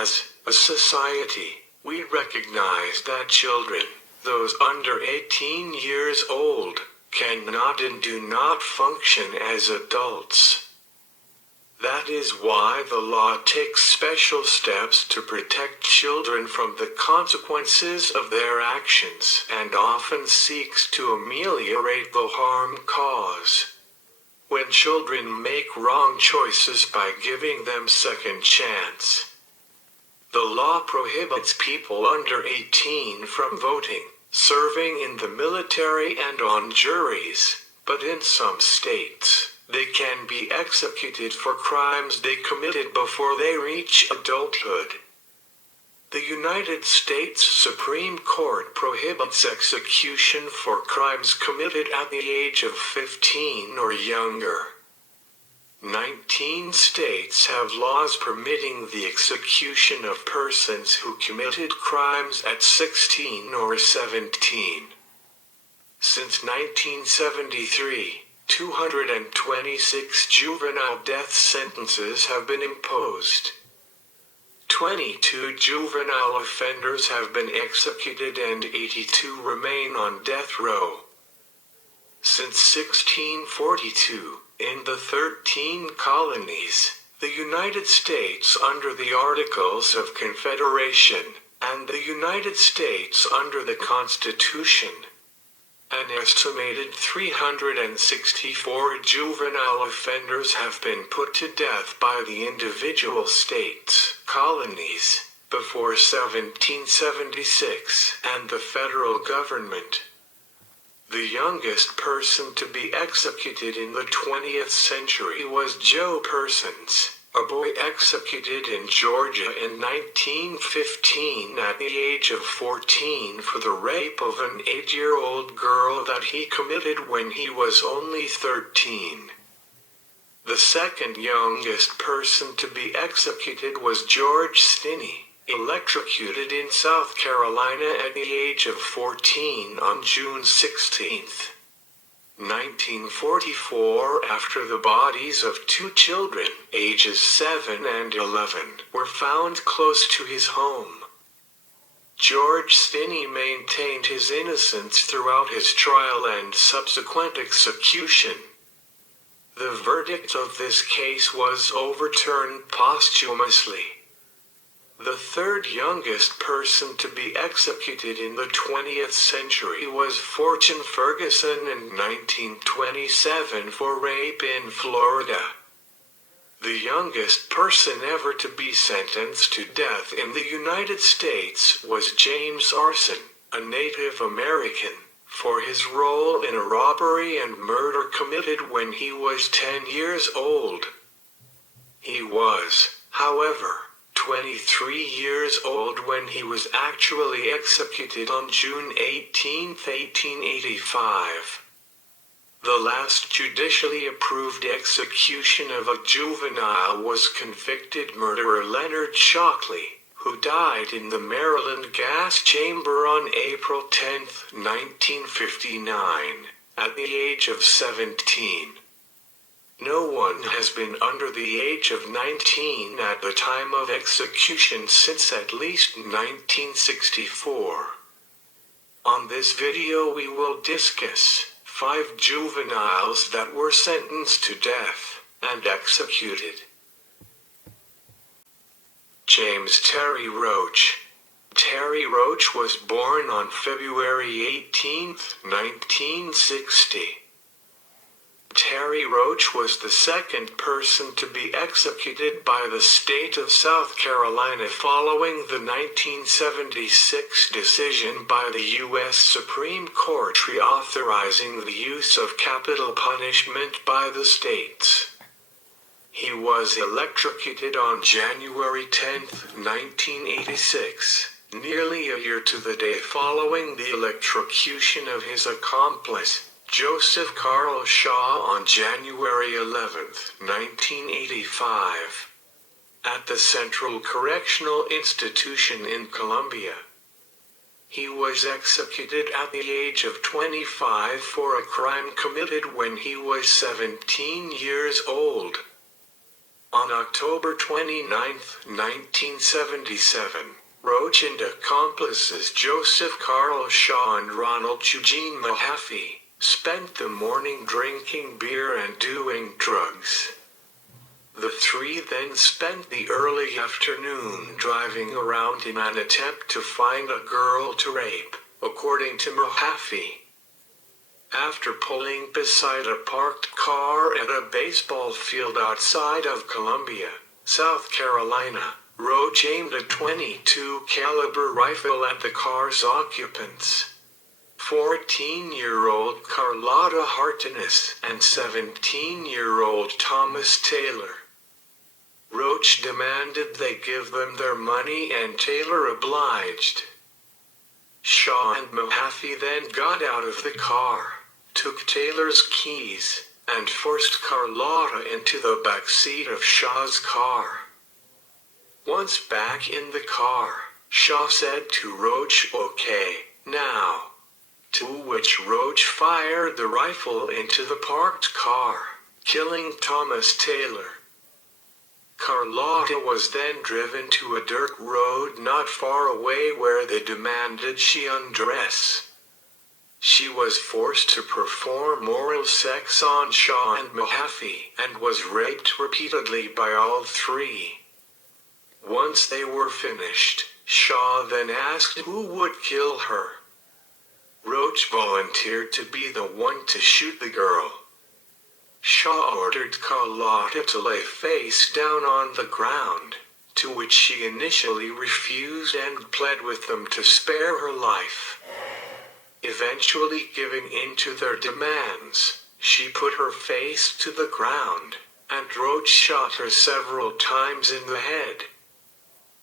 As a society, we recognize that children, those under 18 years old, cannot and do not function as adults. That is why the law takes special steps to protect children from the consequences of their actions and often seeks to ameliorate the harm caused. When children make wrong choices by giving them second chance. The law prohibits people under 18 from voting, serving in the military and on juries, but in some states, they can be executed for crimes they committed before they reach adulthood. The United States Supreme Court prohibits execution for crimes committed at the age of 15 or younger. 19 states have laws permitting the execution of persons who committed crimes at 16 or 17. Since 1973, 226 juvenile death sentences have been imposed. 22 juvenile offenders have been executed and 82 remain on death row. Since 1642, in the 13 Colonies, the United States under the Articles of Confederation, and the United States under the Constitution, an estimated 364 juvenile offenders have been put to death by the individual states, colonies, before 1776, and the federal government. The youngest person to be executed in the 20th century was Joe Persons, a boy executed in Georgia in 1915 at the age of 14 for the rape of an 8-year-old girl that he committed when he was only 13. The second youngest person to be executed was George Stinney, electrocuted in South Carolina at the age of 14 on June 16, 1944, after the bodies of two children, ages 7 and 11, were found close to his home. George Stinney maintained his innocence throughout his trial and subsequent execution. The verdict of this case was overturned posthumously. The third youngest person to be executed in the 20th century was Fortune Ferguson in 1927 for rape in Florida. The youngest person ever to be sentenced to death in the United States was James Arson, a Native American, for his role in a robbery and murder committed when he was 10 years old. He was, however, 23 years old when he was actually executed on June 18, 1885. The last judicially approved execution of a juvenile was convicted murderer Leonard Shockley, who died in the Maryland gas chamber on April 10, 1959, at the age of 17. No one has been under the age of 19 at the time of execution since at least 1964. On this video we will discuss 5 juveniles that were sentenced to death and executed. James Terry Roach. Terry Roach was born on February 18, 1960. Terry Roach was the second person to be executed by the state of South Carolina following the 1976 decision by the U.S. Supreme Court reauthorizing the use of capital punishment by the states. He was electrocuted on January 10, 1986, nearly a year to the day following the electrocution of his accomplice, Joseph Carl Shaw, on January 11, 1985, at the Central Correctional Institution in Columbia. He was executed at the age of 25 for a crime committed when he was 17 years old. On October 29, 1977, Roach and accomplices Joseph Carl Shaw and Ronald Eugene Mahaffey spent the morning drinking beer and doing drugs. The three then spent the early afternoon driving around in an attempt to find a girl to rape, according to Mahaffey. After pulling beside a parked car at a baseball field outside of Columbia, South Carolina, Roach aimed a .22 caliber rifle at the car's occupants, 14-year-old Carlotta Hartness and 17-year-old Thomas Taylor. Roach demanded they give them their money and Taylor obliged. Shaw and Mahaffey then got out of the car, took Taylor's keys, and forced Carlotta into the back seat of Shaw's car. Once back in the car, Shaw said to Roach, "Okay, now." To which Roach fired the rifle into the parked car, killing Thomas Taylor. Carlotta was then driven to a dirt road not far away where they demanded she undress. She was forced to perform oral sex on Shaw and Mahaffey and was raped repeatedly by all three. Once they were finished, Shaw then asked who would kill her. Roach volunteered to be the one to shoot the girl. Shaw ordered Carlotta to lay face down on the ground, to which she initially refused and pled with them to spare her life. Eventually giving in to their demands, she put her face to the ground, and Roach shot her several times in the head.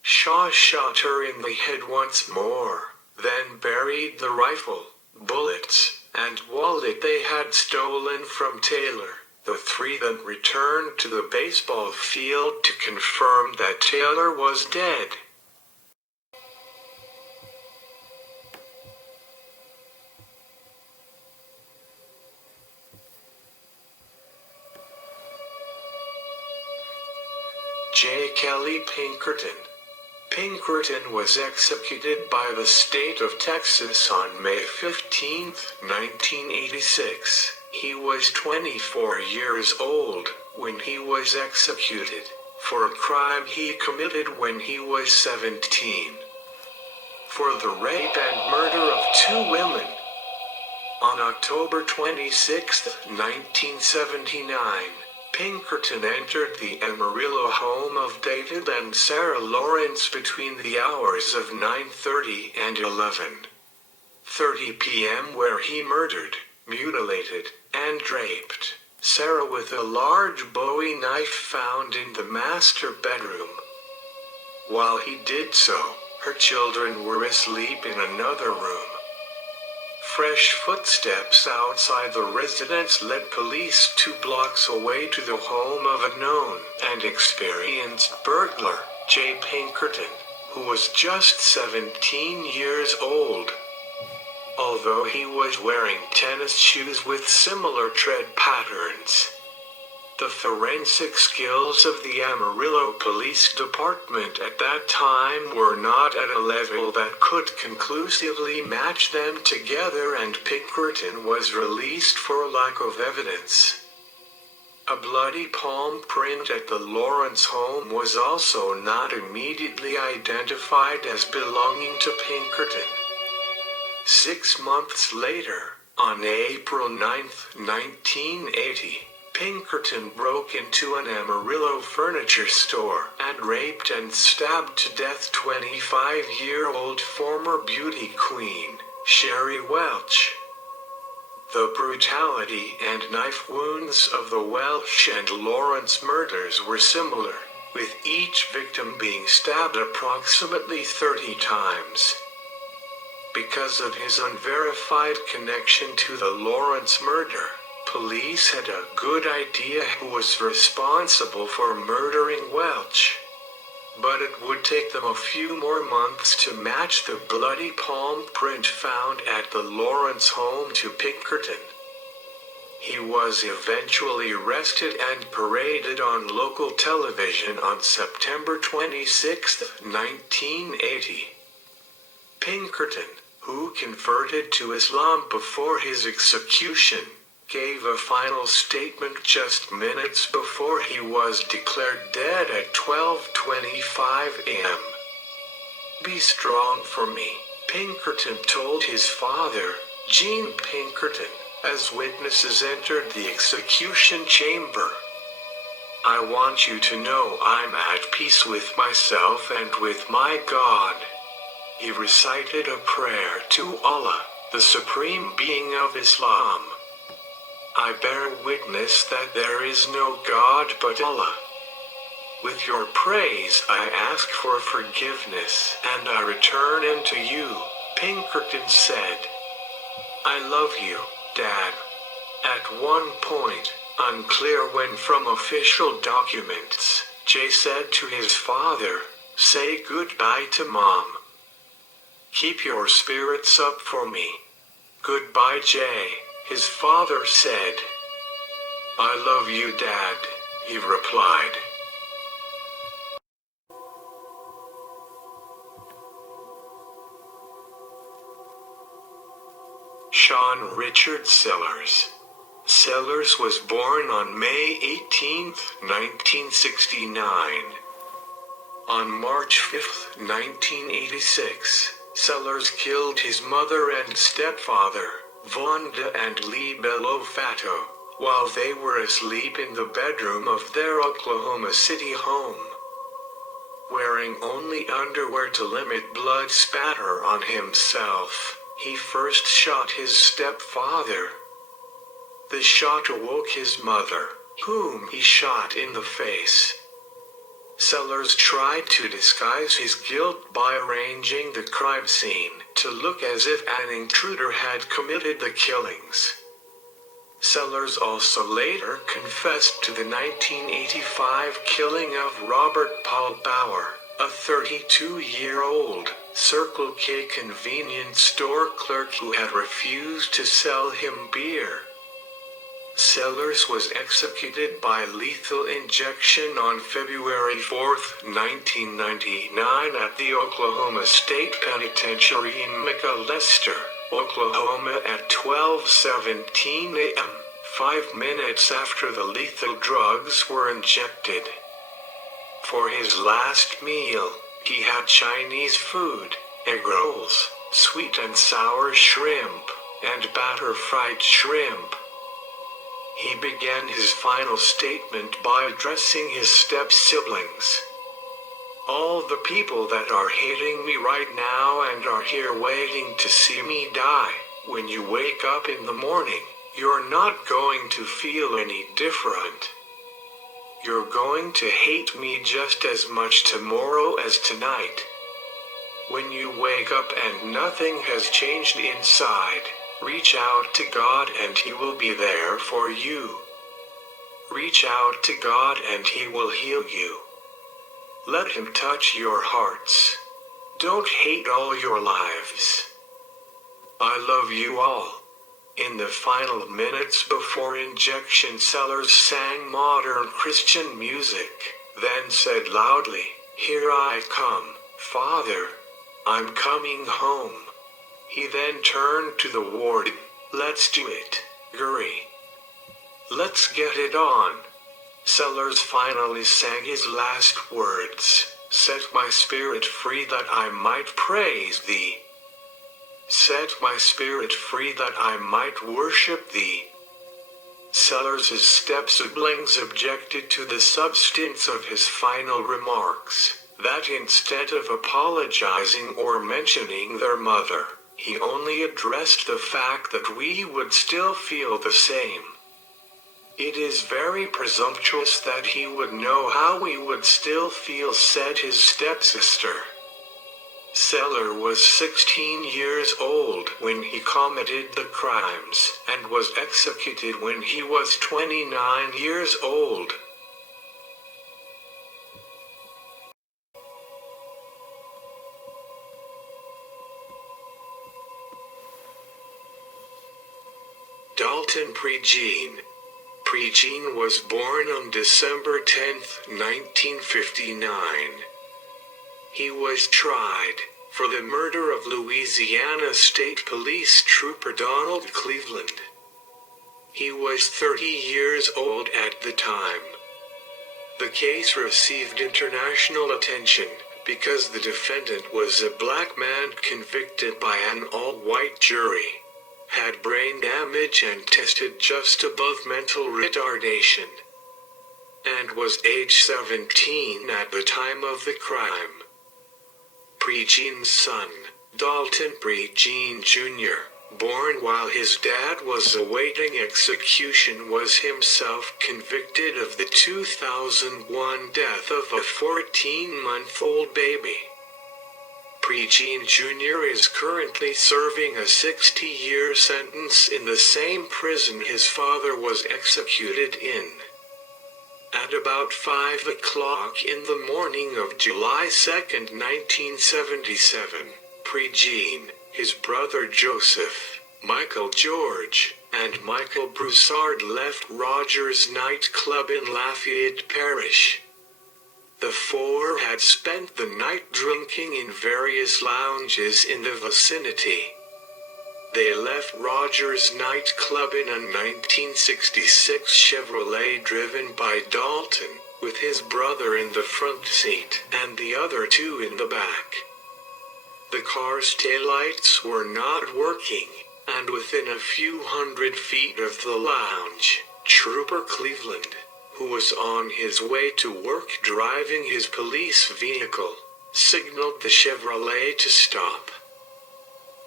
Shaw shot her in the head once more, then buried the rifle, bullets, and wallet they had stolen from Taylor. The three then returned to the baseball field to confirm that Taylor was dead. J. Kelly Pinkerton. Pinkerton was executed by the state of Texas on May 15, 1986. He was 24 years old when he was executed, for a crime he committed when he was 17. For the rape and murder of two women. On October 26, 1979, Pinkerton entered the Amarillo home of David and Sarah Lawrence between the hours of 9:30 and 11:30 p.m. where he murdered, mutilated, and raped Sarah with a large Bowie knife found in the master bedroom. While he did so, her children were asleep in another room. Fresh footsteps outside the residence led police 2 blocks away to the home of a known and experienced burglar, J. Pinkerton, who was just 17 years old. Although he was wearing tennis shoes with similar tread patterns. The forensic skills of the Amarillo Police Department at that time were not at a level that could conclusively match them together, and Pinkerton was released for lack of evidence. A bloody palm print at the Lawrence home was also not immediately identified as belonging to Pinkerton. 6 months later, on April 9, 1980, Pinkerton broke into an Amarillo furniture store and raped and stabbed to death 25-year-old former beauty queen, Sherry Welch. The brutality and knife wounds of the Welch and Lawrence murders were similar, with each victim being stabbed approximately 30 times. Because of his unverified connection to the Lawrence murder, police had a good idea who was responsible for murdering Welch. But it would take them a few more months to match the bloody palm print found at the Lawrence home to Pinkerton. He was eventually arrested and paraded on local television on September 26, 1980. Pinkerton, who converted to Islam before his execution, gave a final statement just minutes before he was declared dead at 12:25 a.m. "Be strong for me," Pinkerton told his father, Gene Pinkerton, as witnesses entered the execution chamber. "I want you to know I'm at peace with myself and with my God." He recited a prayer to Allah, the supreme being of Islam. "I bear witness that there is no God but Allah. With your praise I ask for forgiveness and I return unto you," Pinkerton said. "I love you, Dad." At one point, unclear when from official documents, Jay said to his father, "Say goodbye to Mom. Keep your spirits up for me." "Goodbye, Jay," his father said. "I love you, Dad," he replied. Sean Richard Sellers. Sellers was born on May 18, 1969. On March 5, 1986, Sellers killed his mother and stepfather, Vonda and Lee Belofato, while they were asleep in the bedroom of their Oklahoma City home. Wearing only underwear to limit blood spatter on himself, he first shot his stepfather. The shot awoke his mother, whom he shot in the face. Sellers tried to disguise his guilt by arranging the crime scene to look as if an intruder had committed the killings. Sellers also later confessed to the 1985 killing of Robert Paul Bauer, a 32-year-old Circle K convenience store clerk who had refused to sell him beer. Sellers was executed by lethal injection on February 4, 1999 at the Oklahoma State Penitentiary in McAlester, Oklahoma at 12:17 a.m., 5 minutes after the lethal drugs were injected. For his last meal, he had Chinese food, egg rolls, sweet and sour shrimp, and batter-fried shrimp. He began his final statement by addressing his step-siblings. "All the people that are hating me right now and are here waiting to see me die, when you wake up in the morning, you're not going to feel any different. You're going to hate me just as much tomorrow as tonight. When you wake up and nothing has changed inside, reach out to God and He will be there for you. Reach out to God and He will heal you. Let Him touch your hearts. Don't hate all your lives. I love you all." In the final minutes before injection, Sellers sang modern Christian music, then said loudly, "Here I come, Father. I'm coming home." He then turned to the warden. "Let's do it, Guri. Let's get it on." Sellers finally sang his last words, "Set my spirit free that I might praise thee. Set my spirit free that I might worship thee." Sellers' step-siblings objected to the substance of his final remarks, that instead of apologizing or mentioning their mother, he only addressed the fact that we would still feel the same. "It is very presumptuous that he would know how we would still feel," said his stepsister. Sellers was 16 years old when he committed the crimes and was executed when he was 29 years old. Dalton Prejean. Prejean was born on December 10, 1959. He was tried for the murder of Louisiana State Police Trooper Donald Cleveland. He was 30 years old at the time. The case received international attention because the defendant was a black man convicted by an all-white jury, had brain damage and tested just above mental retardation, and was age 17 at the time of the crime. Prejean's son, Dalton Prejean Jr., born while his dad was awaiting execution, was himself convicted of the 2001 death of a 14-month-old baby. Prejean Jr. is currently serving a 60-year sentence in the same prison his father was executed in. At about 5 o'clock in the morning of July 2, 1977, Prejean, his brother Joseph, Michael George, and Michael Broussard left Rogers nightclub in Lafayette Parish. The four had spent the night drinking in various lounges in the vicinity. They left Rogers nightclub in a 1966 Chevrolet driven by Dalton, with his brother in the front seat and the other two in the back. The car's taillights were not working, and within a few hundred feet of the lounge, Trooper Cleveland, who was on his way to work driving his police vehicle, signaled the Chevrolet to stop.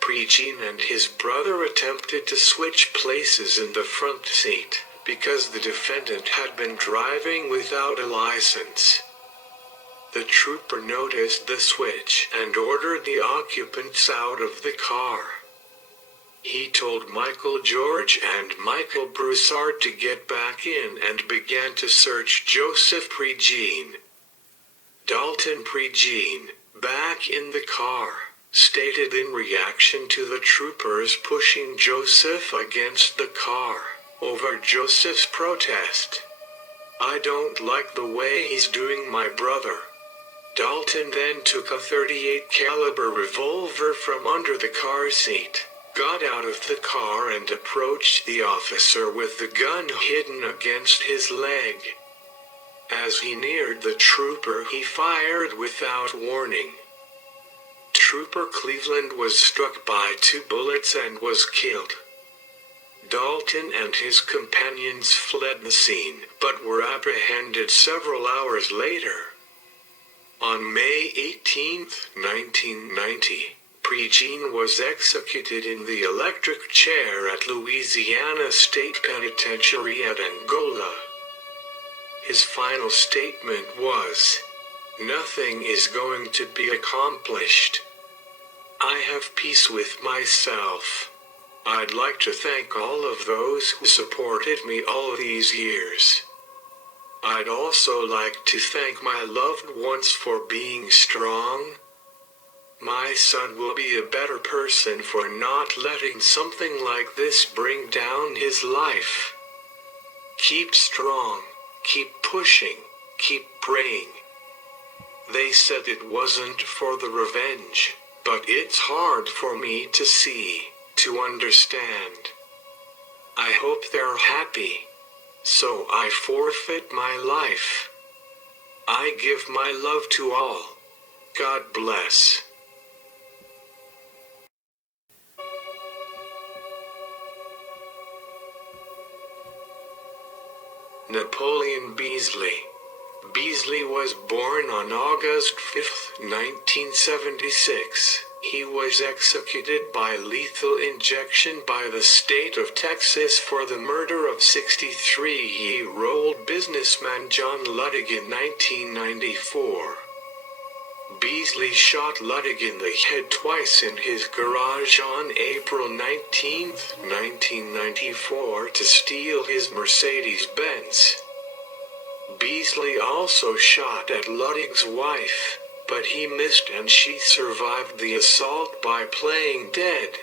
Prejean and his brother attempted to switch places in the front seat, because the defendant had been driving without a license. The trooper noticed the switch and ordered the occupants out of the car. He told Michael George and Michael Broussard to get back in and began to search Joseph Prejean. Dalton Prejean, back in the car, stated in reaction to the troopers pushing Joseph against the car, over Joseph's protest. "I don't like the way he's doing my brother." Dalton then took a .38 caliber revolver from under the car seat, got out of the car and approached the officer with the gun hidden against his leg. As he neared the trooper, he fired without warning. Trooper Cleveland was struck by 2 bullets and was killed. Dalton and his companions fled the scene, but were apprehended several hours later. On May 18, 1990, Prejean was executed in the electric chair at Louisiana State Penitentiary at Angola. His final statement was, "Nothing is going to be accomplished. I have peace with myself. I'd like to thank all of those who supported me all these years. I'd also like to thank my loved ones for being strong. My son will be a better person for not letting something like this bring down his life. Keep strong, keep pushing, keep praying." They said it wasn't for the revenge, but it's hard for me to see, to understand. I hope they're happy. So I forfeit my life. I give my love to all. God bless. Napoleon Beasley. Beasley was born on August 5, 1976. He was executed by lethal injection by the state of Texas for the murder of 63-year-old businessman John Ludwig in 1994. Beasley shot Ludwig in the head twice in his garage on April 19, 1994 to steal his Mercedes-Benz. Beasley also shot at Ludwig's wife, but he missed and she survived the assault by playing dead.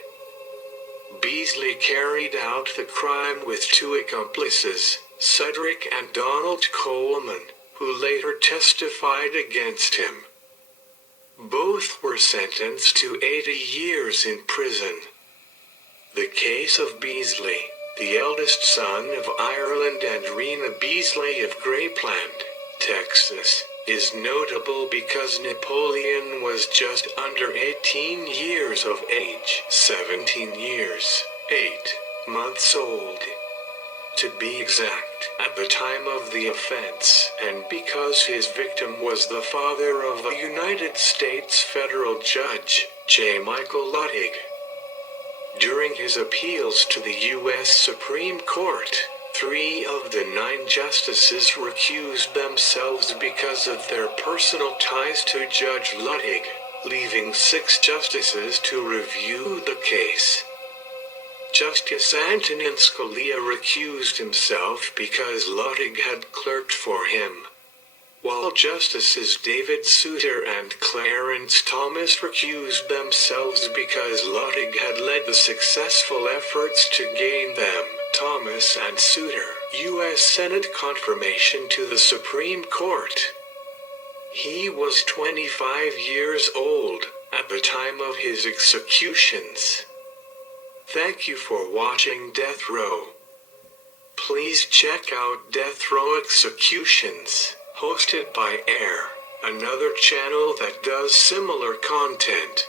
Beasley carried out the crime with two accomplices, Cedric and Donald Coleman, who later testified against him. Both were sentenced to 80 years in prison. The case of Beasley, the eldest son of Ireland and Rena Beasley of Grapeland, Texas, is notable because Napoleon was just under 18 years of age, 17 years, 8 months old, to be exact, at the time of the offense, and because his victim was the father of a United States federal judge, J. Michael Luttig. During his appeals to the U.S. Supreme Court, 3 of the 9 justices recused themselves because of their personal ties to Judge Luttig, leaving 6 justices to review the case. Justice Antonin Scalia recused himself because Luttig had clerked for him, while Justices David Souter and Clarence Thomas recused themselves because Luttig had led the successful efforts to gain them, Thomas and Souter, U.S. Senate confirmation to the Supreme Court. He was 25 years old at the time of his executions. Thank you for watching Death Row. Please check out Death Row Executions, hosted by Air, another channel that does similar content.